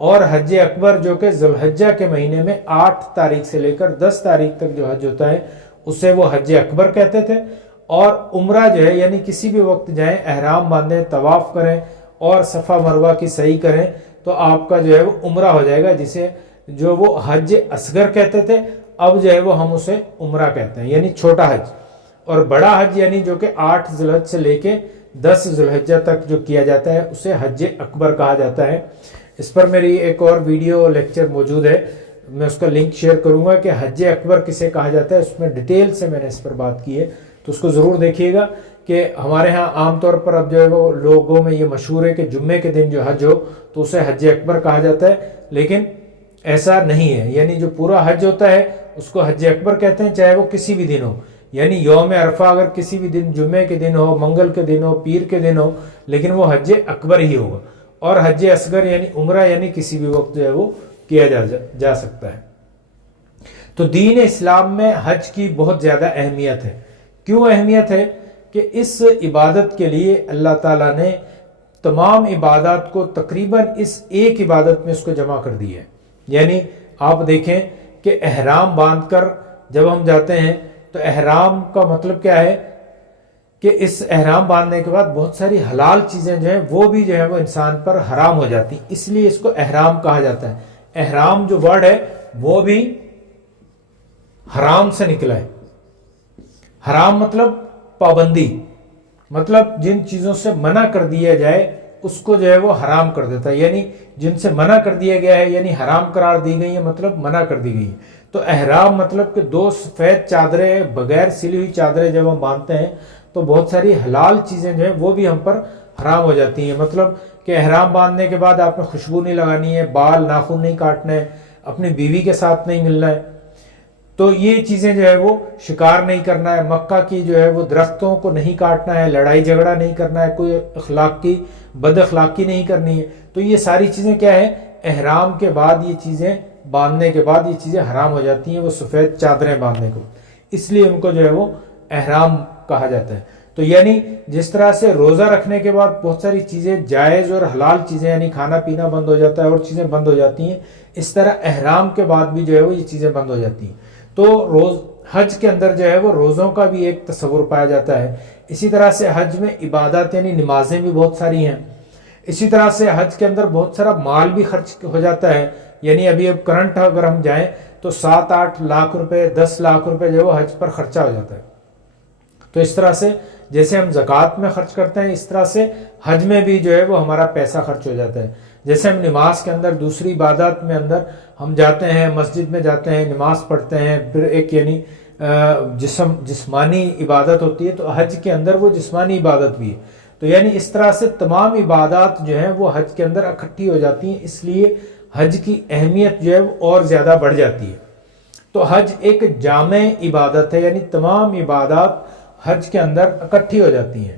اور حج اکبر جو کہ ذوالحجہ کے مہینے میں 8 تاریخ سے لے کر 10 تاریخ تک جو حج ہوتا ہے اسے وہ حج اکبر کہتے تھے. اور عمرہ جو ہے یعنی کسی بھی وقت جائیں، احرام باندھیں، طواف کریں اور صفا مروہ کی سعی کریں تو آپ کا جو ہے وہ عمرہ ہو جائے گا، جسے جو وہ حج اصغر کہتے تھے اب جو ہے وہ ہم اسے عمرہ کہتے ہیں، یعنی چھوٹا حج. اور بڑا حج یعنی جو کہ 8 ذوالحج سے لے کے 10 ذوالحجہ تک جو کیا جاتا ہے اسے حج اکبر کہا جاتا ہے. اس پر میری ایک اور ویڈیو لیکچر موجود ہے، میں اس کا لنک شیئر کروں گا کہ حج اکبر کسے کہا جاتا ہے، اس میں ڈیٹیل سے میں نے اس پر بات کی ہے، تو اس کو ضرور دیکھیے گا. کہ ہمارے ہاں عام طور پر اب جو ہے وہ لوگوں میں یہ مشہور ہے کہ جمعے کے دن جو حج ہو تو اسے حج اکبر کہا جاتا ہے، لیکن ایسا نہیں ہے. یعنی جو پورا حج ہوتا ہے اس کو حج اکبر کہتے ہیں، چاہے وہ کسی بھی دن ہو. یعنی یوم عرفہ اگر کسی بھی دن، جمعے کے دن ہو، منگل کے دن ہو، پیر کے دن ہو، لیکن وہ حج اکبر ہی ہوگا. اور حج اصغر یعنی عمرہ یعنی کسی بھی وقت جو ہے وہ کیا جا سکتا ہے. تو دین اسلام میں حج کی بہت زیادہ اہمیت ہے. کیوں اہمیت ہے؟ کہ اس عبادت کے لیے اللہ تعالیٰ نے تمام عبادات کو تقریباً اس ایک عبادت میں اس کو جمع کر دی ہے. یعنی آپ دیکھیں کہ احرام باندھ کر جب ہم جاتے ہیں تو احرام کا مطلب کیا ہے کہ اس احرام باندھنے کے بعد بہت ساری حلال چیزیں جو ہیں وہ بھی جو ہے وہ انسان پر حرام ہو جاتی ہیں، اس لیے اس کو احرام کہا جاتا ہے. احرام جو ورڈ ہے وہ بھی حرام سے نکلا ہے. حرام مطلب پابندی، مطلب جن چیزوں سے منع کر دیا جائے اس کو جو ہے وہ حرام کر دیتا ہے. یعنی جن سے منع کر دیا گیا ہے یعنی حرام قرار دی گئی ہے، مطلب منع کر دی گئی ہے. تو احرام مطلب کہ 2 سفید چادریں، بغیر سلی ہوئی چادریں جب ہم باندھتے ہیں تو بہت ساری حلال چیزیں جو ہیں وہ بھی ہم پر حرام ہو جاتی ہیں. مطلب کہ احرام باندھنے کے بعد آپ نے خوشبو نہیں لگانی ہے، بال ناخن نہیں کاٹنے ہیں، اپنی بیوی کے ساتھ نہیں ملنا ہے، تو یہ چیزیں جو ہے وہ شکار نہیں کرنا ہے، مکہ کی جو ہے وہ درختوں کو نہیں کاٹنا ہے، لڑائی جھگڑا نہیں کرنا ہے، کوئی بد اخلاقی نہیں کرنی ہے. تو یہ ساری چیزیں کیا ہے، احرام کے بعد یہ چیزیں باندھنے کے بعد یہ چیزیں حرام ہو جاتی ہیں، وہ سفید چادریں باندھنے کو، اس لیے ان کو جو ہے وہ احرام کہا جاتا ہے. تو یعنی جس طرح سے روزہ رکھنے کے بعد بہت ساری چیزیں جائز اور حلال چیزیں یعنی کھانا پینا بند ہو جاتا ہے اور چیزیں بند ہو جاتی ہیں، اس طرح احرام کے بعد بھی جو ہے وہ یہ چیزیں بند ہو جاتی ہیں. تو حج کے اندر جو ہے وہ روزوں کا بھی ایک تصور پایا جاتا ہے. اسی طرح سے حج میں عبادات یعنی نمازیں بھی بہت ساری ہیں. اسی طرح سے حج کے اندر بہت سارا مال بھی خرچ ہو جاتا ہے. یعنی ابھی اب کرنٹ اگر ہم جائیں تو 7-8 لاکھ روپے، 10 لاکھ روپے جو ہے وہ حج پر خرچہ ہو جاتا ہے. تو اس طرح سے جیسے ہم زکوٰۃ میں خرچ کرتے ہیں اس طرح سے حج میں بھی جو ہے وہ ہمارا پیسہ خرچ ہو جاتا ہے. جیسے ہم نماز کے اندر، دوسری عبادات میں اندر ہم جاتے ہیں، مسجد میں جاتے ہیں، نماز پڑھتے ہیں، پھر ایک یعنی جسمانی عبادت ہوتی ہے، تو حج کے اندر وہ جسمانی عبادت بھی ہے. تو یعنی اس طرح سے تمام عبادات جو ہیں وہ حج کے اندر اکٹھی ہو جاتی ہیں، اس لیے حج کی اہمیت جو ہے وہ اور زیادہ بڑھ جاتی ہے. تو حج ایک جامع عبادت ہے، یعنی تمام عبادات حج کے اندر اکٹھی ہو جاتی ہیں.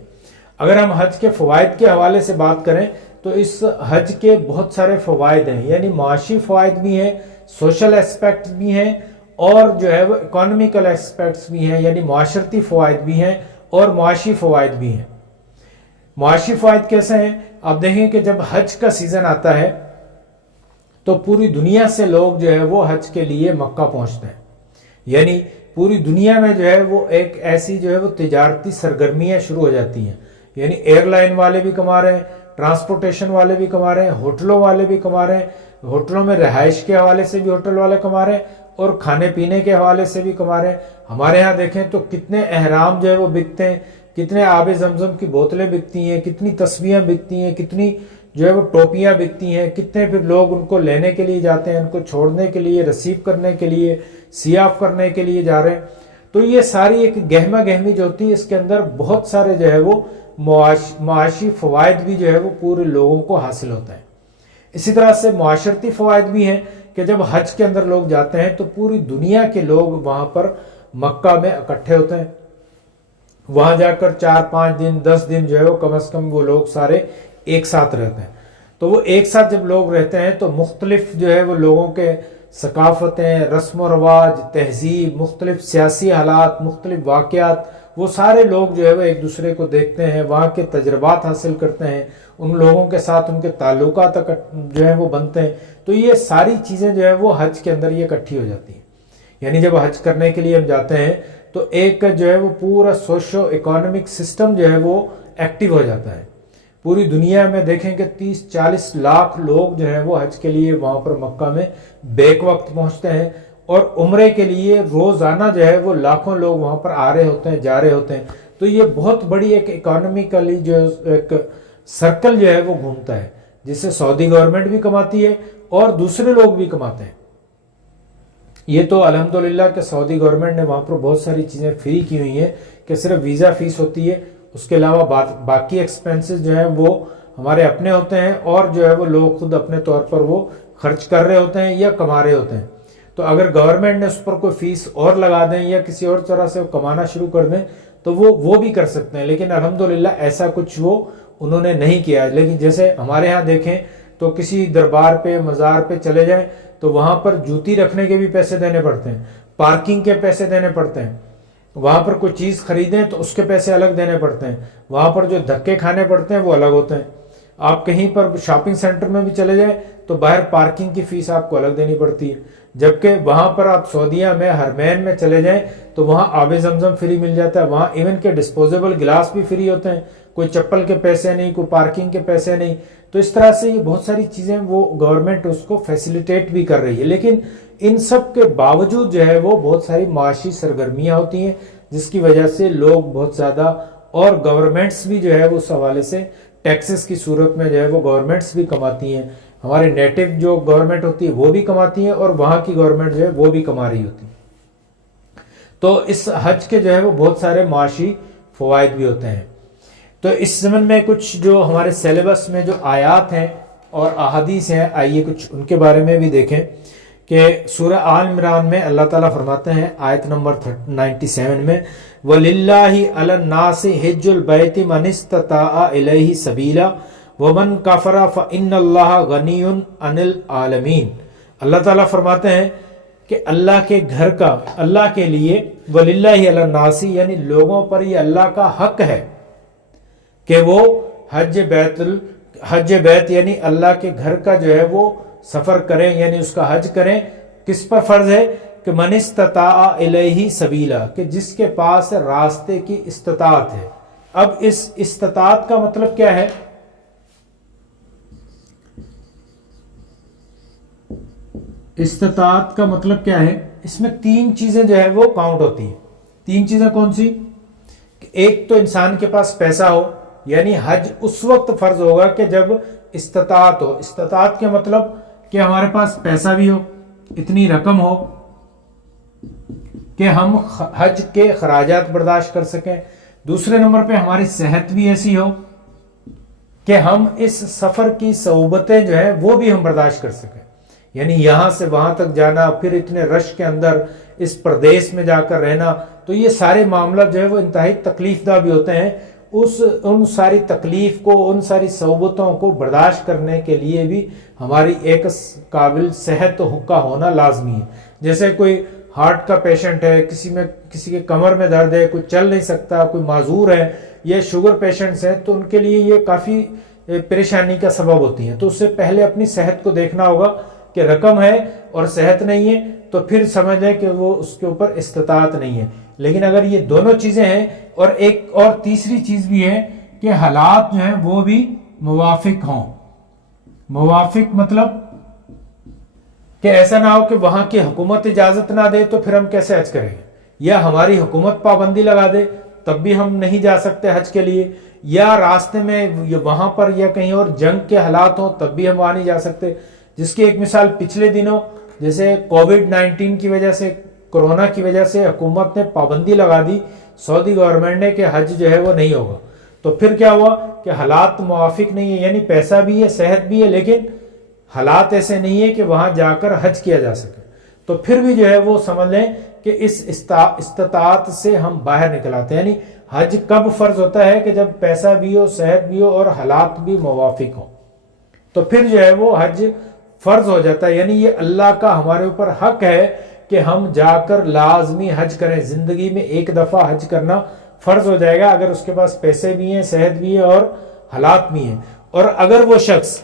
اگر ہم حج کے فوائد کے حوالے سے بات کریں تو اس حج کے بہت سارے فوائد ہیں، یعنی معاشی فوائد بھی ہیں، سوشل اسپیکٹ بھی ہیں، اور جو ہے وہ اکانومیکل اسپیکٹس بھی ہیں، یعنی معاشرتی فوائد بھی ہیں اور معاشی فوائد بھی ہیں. معاشی فوائد کیسے ہیں؟ آپ دیکھیں کہ جب حج کا سیزن آتا ہے تو پوری دنیا سے لوگ جو ہے وہ حج کے لیے مکہ پہنچتے ہیں. یعنی پوری دنیا میں جو ہے وہ ایک ایسی جو ہے وہ تجارتی سرگرمیاں شروع ہو جاتی ہیں. یعنی ایئر لائن والے بھی کما رہے ہیں، ٹرانسپورٹیشن والے بھی کما رہے ہیں، ہوٹلوں والے بھی کما رہے ہیں، ہوٹلوں میں رہائش کے حوالے سے بھی ہوٹل والے کما رہے ہیں اور کھانے پینے کے حوالے سے بھی کما رہے ہیں. ہمارے ہاں دیکھیں تو کتنے احرام جو ہے وہ بکتے ہیں، کتنے آب زمزم کی بوتلیں بکتی ہیں، کتنی تسبیحیں بکتی ہیں، کتنی جو ہے وہ ٹوپیاں بکتی ہیں، کتنے پھر لوگ ان کو لینے کے لیے جاتے ہیں، ان کو چھوڑنے کے لیے، ریسیو کرنے کے لیے، سیاف کرنے کے لیے جا رہے ہیں. تو یہ ساری ایک گہما گہمی جو ہوتی ہے، اس کے اندر بہت سارے جو ہے وہ معاشی فوائد بھی جو ہے وہ پورے لوگوں کو حاصل ہوتا ہے. اسی طرح سے معاشرتی فوائد بھی ہیں کہ جب حج کے اندر لوگ جاتے ہیں تو پوری دنیا کے لوگ وہاں پر مکہ میں اکٹھے ہوتے ہیں. وہاں جا کر 4-5 دن 10 دن جو ہے وہ کم از کم وہ لوگ سارے ایک ساتھ رہتے ہیں. تو وہ ایک ساتھ جب لوگ رہتے ہیں تو مختلف جو ہے وہ لوگوں کے ثقافتیں، رسم و رواج، تہذیب، مختلف سیاسی حالات، مختلف واقعات، وہ سارے لوگ جو ہے وہ ایک دوسرے کو دیکھتے ہیں، وہاں کے تجربات حاصل کرتے ہیں، ان لوگوں کے ساتھ ان کے تعلقات جو ہیں وہ بنتے ہیں. تو یہ ساری چیزیں جو ہے وہ حج کے اندر یہ اکٹھی ہو جاتی ہیں. یعنی جب حج کرنے کے لیے ہم جاتے ہیں تو ایک جو ہے وہ پورا سوشو اکانومک سسٹم جو ہے وہ ایکٹیو ہو جاتا ہے. پوری دنیا میں دیکھیں کہ 30-40 لاکھ لوگ جو ہیں وہ حج کے لیے وہاں پر مکہ میں بیک وقت پہنچتے ہیں, اور عمرے کے لیے روزانہ جو ہے وہ لاکھوں لوگ وہاں پر آ رہے ہوتے ہیں, جا رہے ہوتے ہیں. تو یہ بہت بڑی ایک اکانومیکلی جو ایک سرکل جو ہے وہ گھومتا ہے, جس سے سعودی گورنمنٹ بھی کماتی ہے اور دوسرے لوگ بھی کماتے ہیں. یہ تو الحمدللہ کہ سعودی گورنمنٹ نے وہاں پر بہت ساری چیزیں فری کی ہوئی ہیں کہ صرف ویزا فیس ہوتی ہے, اس کے علاوہ باقی ایکسپینسز جو ہیں وہ ہمارے اپنے ہوتے ہیں, اور جو ہے وہ لوگ خود اپنے طور پر وہ خرچ کر رہے ہوتے ہیں یا کما رہے ہوتے ہیں. تو اگر گورنمنٹ نے اس پر کوئی فیس اور لگا دیں یا کسی اور طرح سے کمانا شروع کر دیں تو وہ بھی کر سکتے ہیں, لیکن الحمدللہ ایسا کچھ وہ انہوں نے نہیں کیا. لیکن جیسے ہمارے ہاں دیکھیں تو کسی دربار پہ مزار پہ چلے جائیں تو وہاں پر جوتی رکھنے کے بھی پیسے دینے پڑتے ہیں, پارکنگ کے پیسے دینے پڑتے ہیں, وہاں پر کوئی چیز خریدیں تو اس کے پیسے الگ دینے پڑتے ہیں, وہاں پر جو دھکے کھانے پڑتے ہیں وہ الگ ہوتے ہیں. آپ کہیں پر شاپنگ سینٹر میں بھی چلے جائیں تو باہر پارکنگ کی فیس آپ کو الگ دینی پڑتی ہے, جبکہ وہاں پر آپ سعودیہ میں حرمین میں چلے جائیں تو وہاں آب زمزم فری مل جاتا ہے, وہاں ایون کے ڈسپوزیبل گلاس بھی فری ہوتے ہیں, کوئی چپل کے پیسے نہیں, کوئی پارکنگ کے پیسے نہیں. تو اس طرح سے یہ بہت ساری چیزیں وہ گورنمنٹ اس کو فیسیلیٹیٹ بھی کر رہی ہے. لیکن ان سب کے باوجود جو ہے وہ بہت ساری معاشی سرگرمیاں ہوتی ہیں جس کی وجہ سے لوگ بہت زیادہ, اور گورنمنٹس بھی جو ہے وہ اس حوالے سے ٹیکسز کی صورت میں جو ہے وہ گورنمنٹس بھی کماتی ہیں. ہمارے نیٹو جو گورنمنٹ ہوتی ہے وہ بھی کماتی ہیں, اور وہاں کی گورنمنٹ جو ہے وہ بھی کما رہی ہوتی ہے. تو اس حج کے جو ہے وہ بہت سارے معاشی فوائد بھی ہوتے ہیں. تو اس ضمن میں کچھ جو ہمارے سیلیبس میں جو آیات ہیں اور احادیث ہیں, آئیے کچھ ان کے بارے میں بھی دیکھیں کہ سورہ آل عمران میں اللہ تعالیٰ فرماتے ہیں آیت نمبر 97 میں, وَلِلَّهِ عَلَى النَّاسِ حِجُّ الْبَيْتِ مَنِ اسْتَطَاعَ إِلَيْهِ سَبِيلًا وَمَنْ كَفَرَ فَإِنَّ اللَّهَ غَنِيٌّ عَنِ الْعَالَمِينَ. اللہ تعالیٰ فرماتے ہیں کہ اللہ کے گھر کا, اللہ کے لیے, وَلِلَّهِ عَلَى النَّاسِ یعنی لوگوں پر یہ اللہ کا حق ہے کہ وہ حج بیت یعنی اللہ کے گھر کا جو ہے وہ سفر کریں, یعنی اس کا حج کریں. کس پر فرض ہے کہ من استطاع الیہ سبیلا, کہ جس کے پاس راستے کی استطاعت ہے. اب اس استطاعت کا مطلب کیا ہے؟ استطاعت کا مطلب کیا ہے؟ اس میں 3 چیزیں جو ہے وہ کاؤنٹ ہوتی ہیں. 3 چیزیں کون سی؟ ایک تو انسان کے پاس پیسہ ہو, یعنی حج اس وقت فرض ہوگا کہ جب استطاعت ہو. استطاعت کے مطلب کہ ہمارے پاس پیسہ بھی ہو, اتنی رقم ہو کہ ہم حج کے خراجات برداشت کر سکیں. دوسرے نمبر پہ ہماری صحت بھی ایسی ہو کہ ہم اس سفر کی صعوبتیں جو ہیں وہ بھی ہم برداشت کر سکیں. یعنی یہاں سے وہاں تک جانا, پھر اتنے رش کے اندر اس پردیس میں جا کر رہنا, تو یہ سارے معاملات جو ہے وہ انتہائی تکلیف دہ بھی ہوتے ہیں. ان ساری تکلیف کو, ان ساری صعوبتوں کو برداشت کرنے کے لیے بھی ہماری ایک قابل صحت کا ہونا لازمی ہے. جیسے کوئی ہارٹ کا پیشنٹ ہے, کسی کے کمر میں درد ہے, کوئی چل نہیں سکتا, کوئی معذور ہے, یا شوگر پیشنٹس ہیں, تو ان کے لیے یہ کافی پریشانی کا سبب ہوتی ہیں. تو اس سے پہلے اپنی صحت کو دیکھنا ہوگا کہ رقم ہے اور صحت نہیں ہے, تو پھر سمجھ لیں کہ وہ اس کے اوپر استطاعت نہیں ہے. لیکن اگر یہ دونوں چیزیں ہیں, اور ایک اور تیسری چیز بھی ہے کہ حالات جو ہیں وہ بھی موافق ہوں. موافق مطلب کہ ایسا نہ ہو کہ وہاں کی حکومت اجازت نہ دے تو پھر ہم کیسے حج کریں گے, یا ہماری حکومت پابندی لگا دے تب بھی ہم نہیں جا سکتے حج کے لیے, یا راستے میں وہاں پر یا کہیں اور جنگ کے حالات ہوں تب بھی ہم وہاں نہیں جا سکتے. جس کی ایک مثال پچھلے دنوں جیسے کووڈ-19 کی وجہ سے, کورونا کی وجہ سے حکومت نے پابندی لگا دی سعودی گورنمنٹ نے کہ حج جو ہے وہ نہیں ہوگا. تو پھر کیا ہوا کہ حالات موافق نہیں ہے, یعنی پیسہ بھی ہے, صحت بھی ہے, لیکن حالات ایسے نہیں ہے کہ وہاں جا کر حج کیا جا سکے. تو پھر بھی جو ہے وہ سمجھ لیں کہ اس استطاعت سے ہم باہر نکل آتے ہیں. یعنی حج کب فرض ہوتا ہے کہ جب پیسہ بھی ہو, صحت بھی ہو اور حالات بھی موافق ہوں, تو پھر جو ہے وہ حج فرض ہو جاتا ہے. یعنی یہ اللہ کا ہمارے اوپر حق ہے کہ ہم جا کر لازمی حج کریں. زندگی میں ایک دفعہ حج کرنا فرض ہو جائے گا اگر اس کے پاس پیسے بھی ہیں, صحت بھی ہے اور حالات بھی ہیں. اور اگر وہ شخص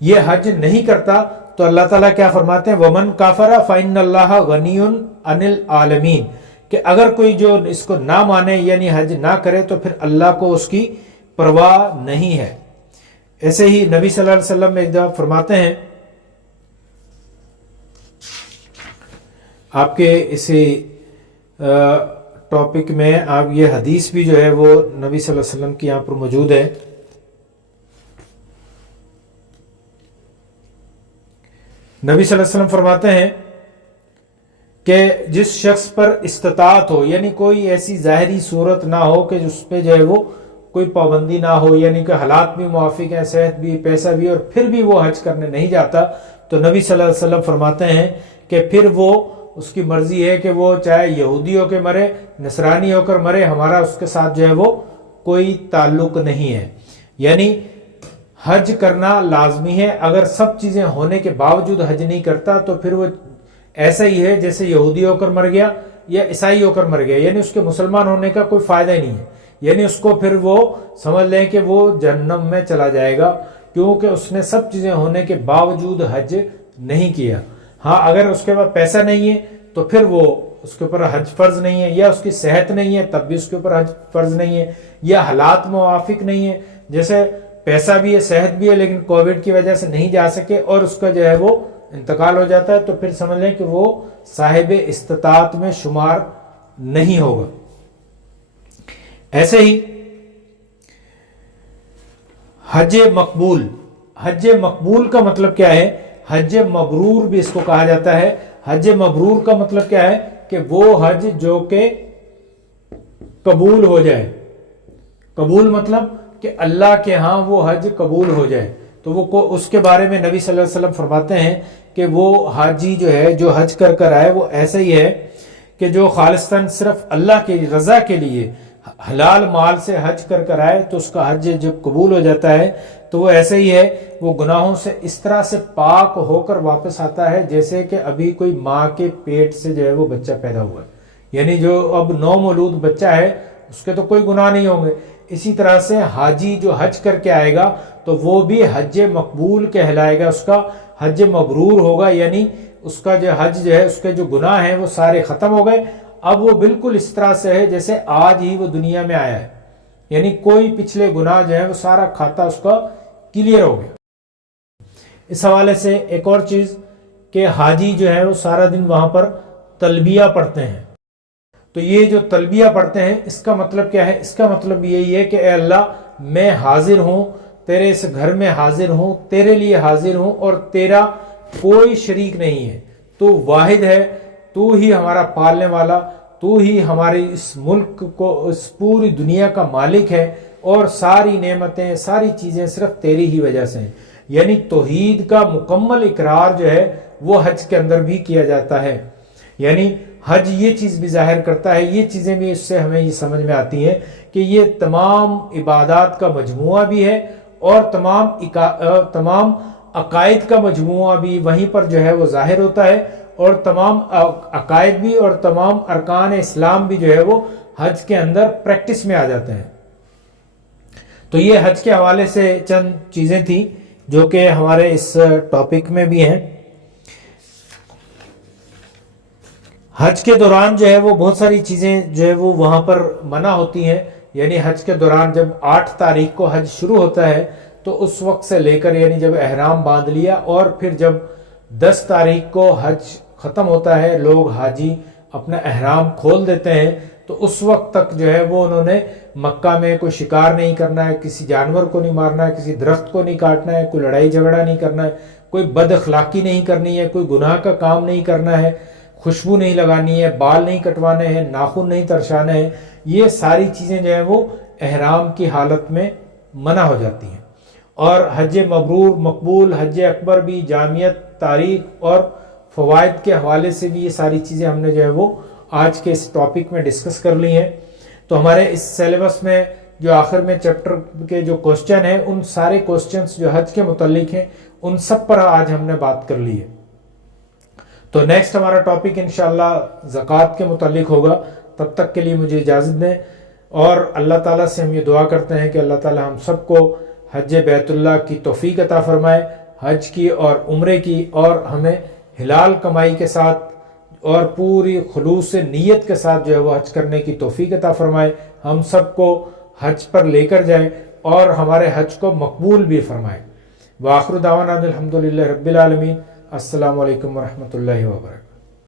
یہ حج نہیں کرتا تو اللہ تعالیٰ کیا فرماتے ہیں، وَمَن كَافَرَ فَإِنَّ اللَّهَ غَنِيٌّ عَنِ الْعَالَمِينَ، کہ اگر کوئی جو اس کو نہ مانے یعنی حج نہ کرے تو پھر اللہ کو اس کی پرواہ نہیں ہے۔ ایسے ہی نبی صلی اللہ علیہ وسلم ایک دفعہ فرماتے ہیں، آپ کے اسی ٹاپک میں آپ یہ حدیث بھی جو ہے وہ نبی صلی اللہ علیہ وسلم کی یہاں پر موجود ہے۔ نبی صلی اللہ علیہ وسلم فرماتے ہیں کہ جس شخص پر استطاعت ہو، یعنی کوئی ایسی ظاہری صورت نہ ہو کہ اس پہ جو ہے وہ کوئی پابندی نہ ہو، یعنی کہ حالات بھی موافق ہیں، صحت بھی، پیسہ بھی، اور پھر بھی وہ حج کرنے نہیں جاتا، تو نبی صلی اللہ علیہ وسلم فرماتے ہیں کہ پھر وہ اس کی مرضی ہے کہ وہ چاہے یہودی ہو کے مرے، نصرانی ہو کر مرے، ہمارا اس کے ساتھ جو ہے وہ کوئی تعلق نہیں ہے۔ یعنی حج کرنا لازمی ہے، اگر سب چیزیں ہونے کے باوجود حج نہیں کرتا تو پھر وہ ایسا ہی ہے جیسے یہودی ہو کر مر گیا یا عیسائی ہو کر مر گیا، یعنی اس کے مسلمان ہونے کا کوئی فائدہ ہی نہیں ہے، یعنی اس کو پھر وہ سمجھ لیں کہ وہ جہنم میں چلا جائے گا، کیونکہ اس نے سب چیزیں ہونے کے باوجود حج نہیں کیا۔ ہاں اگر اس کے پاس پیسہ نہیں ہے تو پھر وہ اس کے اوپر حج فرض نہیں ہے، یا اس کی صحت نہیں ہے تب بھی اس کے اوپر حج فرض نہیں ہے، یا حالات موافق نہیں ہے، جیسے پیسہ بھی ہے، صحت بھی ہے، لیکن کووڈ کی وجہ سے نہیں جا سکے اور اس کا جو ہے وہ انتقال ہو جاتا ہے، تو پھر سمجھ لیں کہ وہ صاحب استطاعت میں شمار نہیں ہوگا۔ ایسے ہی حج مقبول، حج مقبول کا مطلب کیا ہے؟ حج مبرور بھی اس کو کہا جاتا ہے۔ حج مبرور کا مطلب کیا ہے؟ کہ وہ حج جو کہ قبول ہو جائے۔ قبول مطلب کہ اللہ کے ہاں وہ حج قبول ہو جائے، تو وہ اس کے بارے میں نبی صلی اللہ علیہ وسلم فرماتے ہیں کہ وہ حاجی جو ہے جو حج کر آئے وہ ایسا ہی ہے کہ جو خالصتاً صرف اللہ کی رضا کے لیے حلال مال سے حج کر آئے تو اس کا حج جب قبول ہو جاتا ہے تو وہ ایسا ہی ہے، وہ گناہوں سے اس طرح سے پاک ہو کر واپس آتا ہے جیسے کہ ابھی کوئی ماں کے پیٹ سے جو ہے وہ بچہ پیدا ہوا ہے، یعنی جو اب نو مولود بچہ ہے اس کے تو کوئی گناہ نہیں ہوں گے۔ اسی طرح سے حاجی جو حج کر کے آئے گا تو وہ بھی حج مقبول کہلائے گا، اس کا حج مبرور ہوگا، یعنی اس کا جو حج جو ہے اس کے جو گناہ ہیں وہ سارے ختم ہو گئے، اب وہ بالکل اس طرح سے ہے جیسے آج ہی وہ دنیا میں آیا ہے، یعنی کوئی پچھلے گناہ جو ہے وہ سارا کھاتا اس کا کلیئر ہو گیا۔ اس حوالے سے ایک اور چیز کہ حاجی جو ہے وہ سارا دن وہاں پر تلبیہ پڑھتے ہیں، تو یہ جو تلبیہ پڑھتے ہیں اس کا مطلب کیا ہے؟ اس کا مطلب یہی ہے کہ اے اللہ میں حاضر ہوں، تیرے اس گھر میں حاضر ہوں، تیرے لیے حاضر ہوں، اور تیرا کوئی شریک نہیں ہے، تو واحد ہے، تو ہی ہمارا پالنے والا، تو ہی ہماری اس ملک کو، اس پوری دنیا کا مالک ہے، اور ساری نعمتیں، ساری چیزیں صرف تیری ہی وجہ سے ہیں۔ یعنی توحید کا مکمل اقرار جو ہے وہ حج کے اندر بھی کیا جاتا ہے، یعنی حج یہ چیز بھی ظاہر کرتا ہے، یہ چیزیں بھی اس سے ہمیں یہ سمجھ میں آتی ہیں کہ یہ تمام عبادات کا مجموعہ بھی ہے، اور تمام عقائد کا مجموعہ بھی وہیں پر جو ہے وہ ظاہر ہوتا ہے، اور تمام عقائد بھی اور تمام ارکان اسلام بھی جو ہے وہ حج کے اندر پریکٹس میں آ جاتے ہیں۔ تو یہ حج کے حوالے سے چند چیزیں تھیں جو کہ ہمارے اس ٹاپک میں بھی ہیں۔ حج کے دوران جو ہے وہ بہت ساری چیزیں جو ہے وہ وہاں پر منع ہوتی ہیں، یعنی حج کے دوران جب 8 تاریخ کو حج شروع ہوتا ہے تو اس وقت سے لے کر، یعنی جب احرام باندھ لیا، اور پھر جب 10 تاریخ کو حج ختم ہوتا ہے، لوگ حاجی اپنا احرام کھول دیتے ہیں، تو اس وقت تک جو ہے وہ انہوں نے مکہ میں کوئی شکار نہیں کرنا ہے، کسی جانور کو نہیں مارنا ہے، کسی درخت کو نہیں کاٹنا ہے، کوئی لڑائی جھگڑا نہیں کرنا ہے، کوئی بد اخلاقی نہیں کرنی ہے، کوئی گناہ کا کام نہیں کرنا ہے، خوشبو نہیں لگانی ہے، بال نہیں کٹوانے ہیں، ناخن نہیں ترشانے ہیں، یہ ساری چیزیں جو ہیں وہ احرام کی حالت میں منع ہو جاتی ہیں۔ اور حج مبرور، مقبول، حج اکبر بھی جامعیت، تاریخ اور فوائد کے حوالے سے بھی یہ ساری چیزیں ہم نے جو ہے وہ آج کے اس ٹاپک میں ڈسکس کر لی ہیں۔ تو ہمارے اس سیلیبس میں جو آخر میں چیپٹر کے جو کوسچن ہیں، ان سارے کوسچنز جو حج کے متعلق ہیں ان سب پر آج ہم نے بات کر لی ہے۔ تو نیکسٹ ہمارا ٹاپک انشاءاللہ زکوٰۃ کے متعلق ہوگا، تب تک کے لیے مجھے اجازت دیں۔ اور اللہ تعالیٰ سے ہم یہ دعا کرتے ہیں کہ اللہ تعالیٰ ہم سب کو حج بیت اللہ کی توفیق عطا فرمائے، حج کی اور عمرے کی، اور ہمیں حلال کمائی کے ساتھ اور پوری خلوص نیت کے ساتھ جو ہے وہ حج کرنے کی توفیق عطا فرمائے، ہم سب کو حج پر لے کر جائیں اور ہمارے حج کو مقبول بھی فرمائے۔ وآخر دعوانا الحمدللہ رب العالمین۔ السلام علیکم ورحمۃ اللہ وبرکاتہ۔